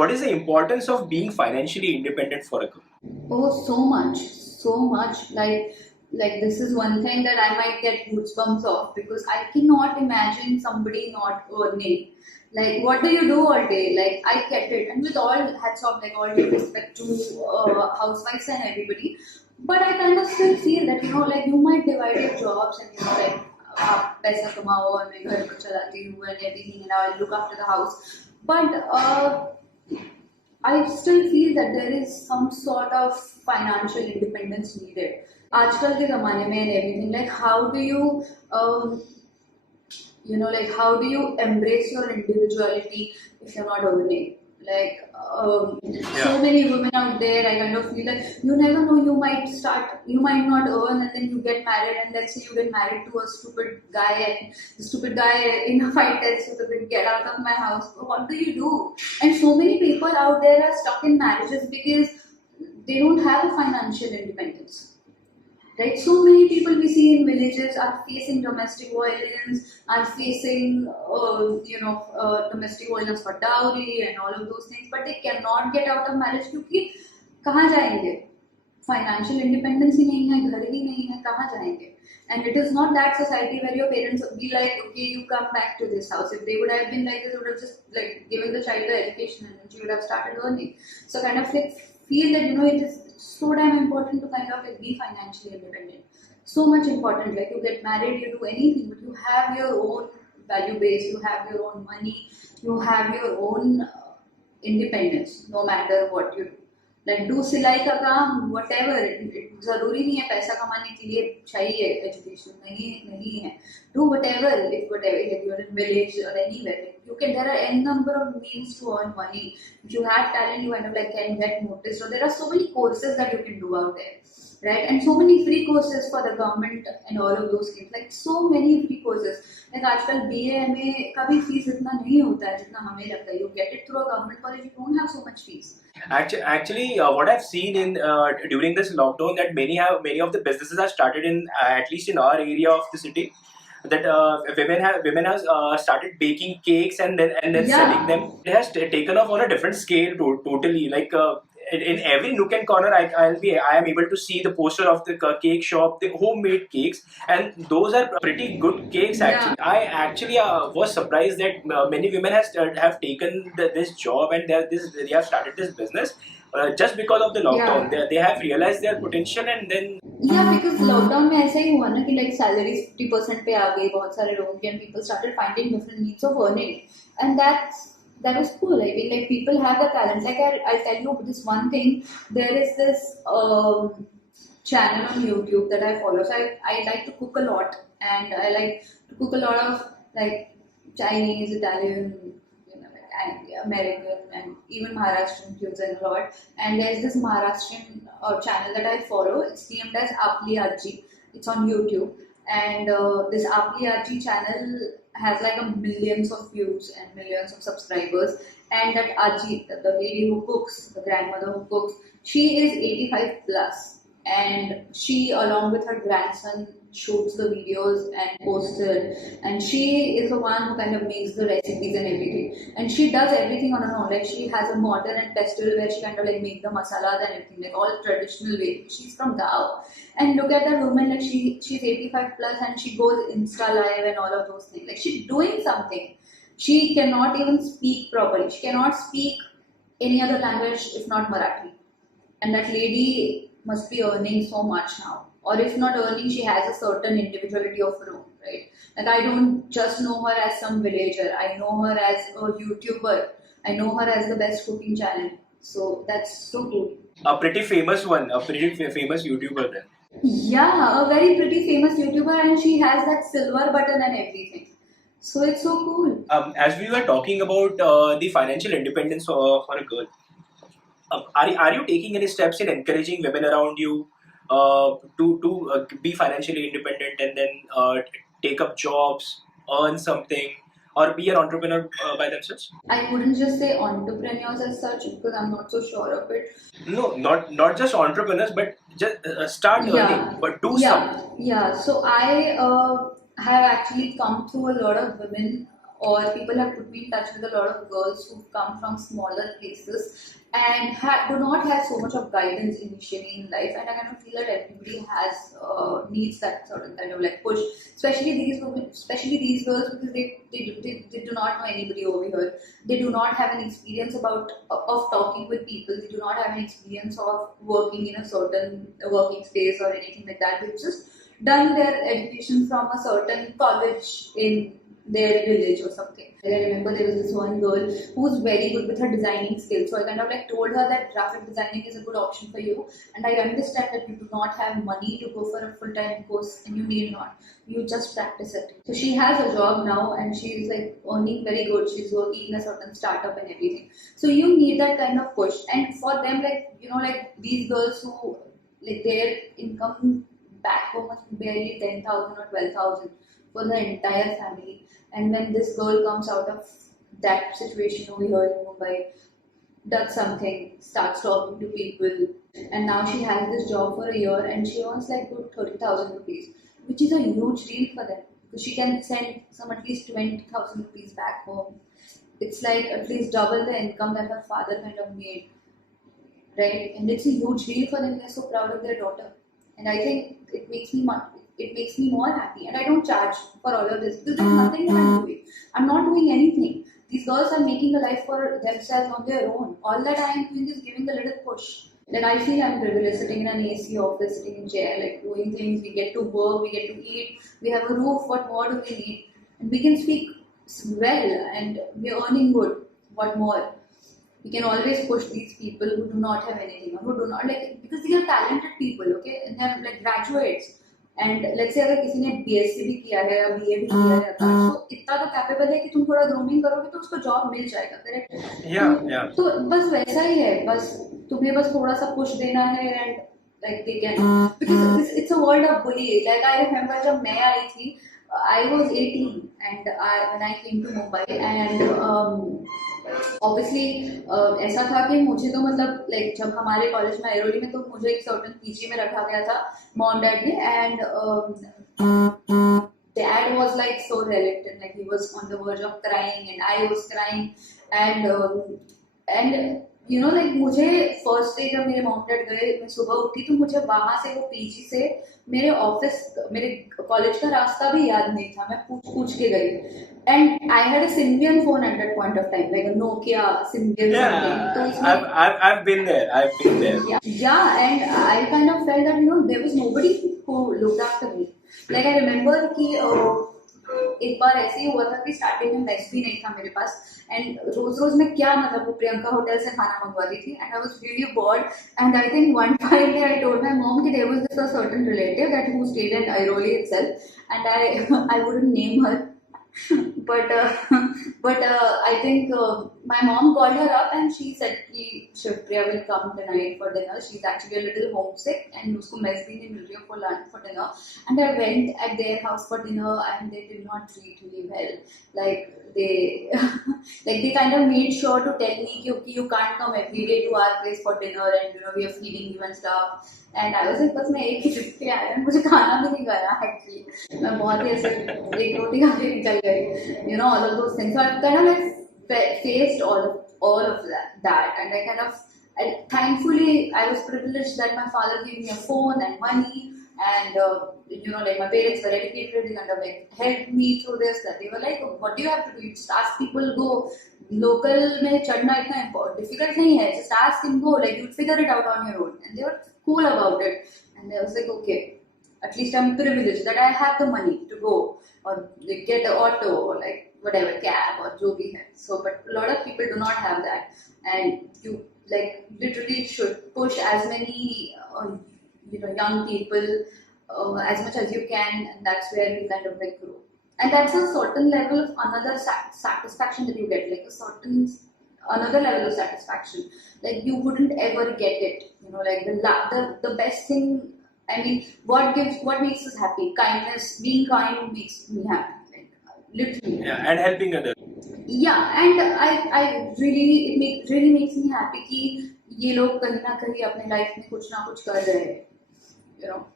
what is the importance of being financially independent for a girl? Oh, so much. Like this is one thing that I might get goosebumps of because I cannot imagine somebody not earning. Like, what do you do all day? Like, I get it, and with all hats off, like all due respect to housewives and everybody, but I kind of still feel that like you might divide your jobs and like आप पैसा कमाओ और मैं घर को चलाती हूँ and everything and I'll look after the house, but I still feel that there is some sort of financial independence needed. आजकल के ज़माने में and everything, like how do you like how do you embrace your individuality if you're not earning? Like so many women out there, I kind of feel like you never know, you might not earn and then you get married, and let's say you get married to a stupid guy and the stupid guy in a fight tells you to get out of my house. What do you do? And so many people out there are stuck in marriages because they don't have a financial independence. Right? So many people we see in villages are facing domestic violence, are facing, domestic violence for dowry and all of those things, but they cannot get out of marriage क्योंकि कहाँ जाएंगे? Financial independence ही नहीं है, घर ही नहीं है, कहाँ जाएंगे? And it is not that society where your parents would be like, okay, you come back to this house. If they would have been like this, they would have just like given the child the education and then she would have started earning. So kind of like feel that it is so damn important to kind of like be financially independent. So much important. Like you get married, you do anything, but you have your own value base, you have your own money, you have your own independence, no matter what you do. Like do सिलाई का काम, whatever. जरूरी नहीं है पैसा कमाने के लिए चाहिए education, नहीं है. Do whatever, like you're in village or anywhere. Like there are n number of means to earn money. If you have talent, you kind of like can get noticed. So there are so many courses that you can do out there, right? And so many free courses for the government and all of those things. Like so many free courses. Like आजकल BA MA का भी fees इतना नहीं होता है जितना हमें लगता है. You get it through a government college, you don't have so much fees. Actually, what I've seen in during this lockdown, that many of the businesses have started in at least in our area of the city. That women have started baking cakes and then selling them. It has taken off on a different scale totally. Like in every nook and corner, I am able to see the poster of the cake shop, the homemade cakes, and those are pretty good cakes. Actually, I actually was surprised that many women have taken this job and they have started this business. Just because of the lockdown, they have realized their potential and then because lockdown में ऐसा ही हुआ ना कि like salaries 50% पे आ गई बहुत सारे लोगों की, and people started finding different means of earning, and that was cool. I mean, like people have the talent. Like I'll tell you this one thing. There is this channel on YouTube that I follow. So I like to cook a lot, and I like to cook a lot of like Chinese, Italian, American, and even Maharashtrian cuisine a lot. And there's this Maharashtrian channel that I follow. It's named as Apli Aji. It's on YouTube, and this Apli Aji channel has like millions of views and millions of subscribers. And that Aji, the lady who cooks, the grandmother who cooks, she is 85 plus, and she along with her grandson shoots the videos and posts it, and she is the one who kind of makes the recipes and everything, and she does everything on her own. Like she has a mortar and pestle where she kind of like make the masalas and everything, like all traditional way. She's from Gao, and look at that woman, like she's 85 plus and she goes Insta live and all of those things. Like she's doing something. She cannot even speak properly. She cannot speak any other language if not Marathi, and that lady must be earning so much now. Or if not earning, she has a certain individuality of her own, right? Like I don't just know her as some villager. I know her as a YouTuber. I know her as the best cooking channel. So that's so cool. A pretty famous one, a pretty famous YouTuber then. Yeah, a very pretty famous YouTuber, and she has that silver button and everything. So it's so cool. As we were talking about the financial independence for a girl, are you taking any steps in encouraging women around you to be financially independent and then take up jobs, earn something, or be an entrepreneur by themselves? I wouldn't just say entrepreneurs as such because I'm not so sure of it. No, not just entrepreneurs, but just start earning, but do something. Yeah. So I have actually come through a lot of women or people have put me in touch with a lot of girls who've come from smaller places and do not have so much of guidance initially in life. And I kind of feel that everybody has needs that sort of kind of like push, especially these women, especially these girls, because they do not know anybody over here. They do not have an experience of talking with people. They do not have an experience of working in a certain working space or anything like that. They've just done their education from a certain college in their village or something. I remember there was this one girl who was very good with her designing skills. So I kind of like told her that graphic designing is a good option for you. And I understand that you do not have money to go for a full-time course and you need not. You just practice it. So she has a job now and she's like earning very good. She's working in a certain startup and everything. So you need that kind of push. And for them, like, you know, like these girls who, like, their income back home was barely 10,000 or 12,000 for the entire family. And when this girl comes out of that situation over here in Mumbai, does something, starts talking to people, and now she has this job for a year and she earns like good 30,000 rupees, which is a huge deal for them because she can send some at least 20,000 rupees back home. It's like at least double the income that her father kind of made, right? And it's a huge deal for them. They're so proud of their daughter, and I think it makes me more happy. And I don't charge for all of this because there's nothing that I'm doing. I'm not doing anything. These girls are making a life for themselves on their own. All that I am doing is giving a little push. Like I feel I'm privileged sitting in an AC office, sitting in chair, like doing things. We get to work, we get to eat, we have a roof. What more do we need? And we can speak well, and we're earning good. What more? We can always push these people who do not have anything or who do not like, because they are talented people, okay, and they're like graduates. And let's say अगर किसी ने BSc भी किया है या BA भी किया है तो इतना तो कैपेबल है कि तुम थोड़ा ग्रूमिंग करोगे तो उसको जॉब मिल जाएगा, करेक्ट? तो बस वैसा ही है, बस तुम्हें बस थोड़ा सा पुश देना है and like they can, because it's a world of bully. Like I remember जब मैं आई थी, I was 18 and when I came to Mumbai and obviously ऐसा था कि मुझे तो मतलब like जब हमारे कॉलेज में एरोली में तो मुझे एक सर्टन पीजी में रखा गया था मॉम डैड ने, and dad was like so reluctant, like he was on the verge of crying and I was crying and you know like मुझे फर्स्ट डे जब मेरे मॉम डैड गए, मैं सुबह उठी तो मुझे वहां से वो पीजी से मेरे ऑफिस मेरे कॉलेज का रास्ता भी याद नहीं था. मैं पूछ के गई and I had a Symbian phone at that point of time, like a Nokia Symbian something. So I've been there. Yeah, and I kind of felt that, you know, there was nobody who looked after me. Like I remember कि एक बार ऐसे ही हुआ था कि starting में mess भी नहीं था मेरे पास एंड रोज मैं क्या मतलब वो प्रियंका होटल से खाना मंगवाती थी and I was really bored and I think one fine day I told my mom कि there was this a certain relative that who stayed in Airoli itself and I wouldn't name her but I think my mom called her up and she said कि Shivpriya will come tonight for dinner. She's actually a little homesick and उसको mess भी नहीं मिल रही है for lunch for dinner. And I went at their house for dinner and they did not treat me well. Like they kind of made sure to tell me कि okay, you can't come every day to our place for dinner and you know we are feeding you and stuff. And I was like बस मैं एक ही trip पे आया हूँ, मुझे खाना भी नहीं खाया एक्चुअली. मैं बहुत ही ऐसे एक रोटी खा के निकल गई, you know, all of those things. So I kind of like faced all of that and I kind of, and thankfully I was privileged that my father gave me a phone and money and you know like my parents were educated, they kind of like helped me through this, that they were like what do you have to do, you just ask people, go local में चढ़ना इतना difficult नहीं है, just ask and go, like you'll figure it out on your own. And they were cool about it and I was like okay, at least I'm privileged that I have the money to go or like, get an auto or like whatever cab or जो भी है. So but a lot of people do not have that and you like literally should push as many you know young people as much as you can, and that's where you kind of like grow. And that's a certain level of another satisfaction that you get, like a certain another level of satisfaction, like you wouldn't ever get it, you know, like the best thing, I mean what makes us happy? Kindness, being kind makes me happy, like literally. Yeah, and helping others. Yeah, and I really really makes me happy कि ये लोग कहीं ना कहीं अपने life में कुछ ना कुछ कर रहे हैं, you know.